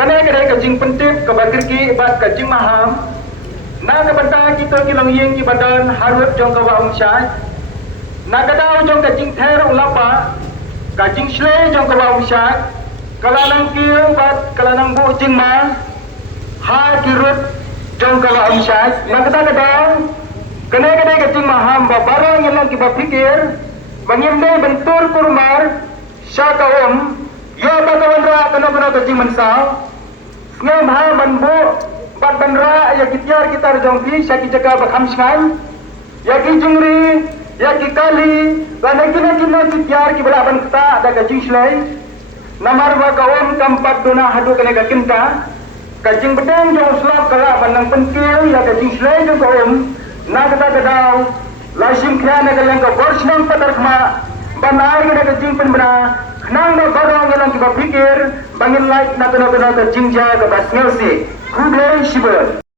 Karena kedai kajing pentip ke bakir ki bat kajing maham. Na ke banta kita kilang yeng ki badan harut jong ke wa umsyai. Na kadau jong kajing ter ulapa. Kajing shle jong ke wa umsyai. Kalanang kieu bat kalanang bu jing ma. Ha kirut jong ke wa umsyai. Na kadau kena kedai kajing maham ba barang yang ki ba pikir. Bangimde bentur kurmar syaka ya bagawan ra kena kajing mensau. Ngam ha manbu bat bandra ya kityar kita jongpi syaki jaga bakhamskan ya ki jingri ya ki kali lana kina kityar ki balaban kita ada kajing slai namar wa kawam kampat dona hadu kena kakinta kajing bedeng jong slap kala bandang penkil ya kajing slai jong kawam na kata kadau lasim khana kalang ka borsnam patar khma banai kena kajing penbena nang na barang yang kita pikir bangin like na kena kajing jaga basngel si Kublai Shiba.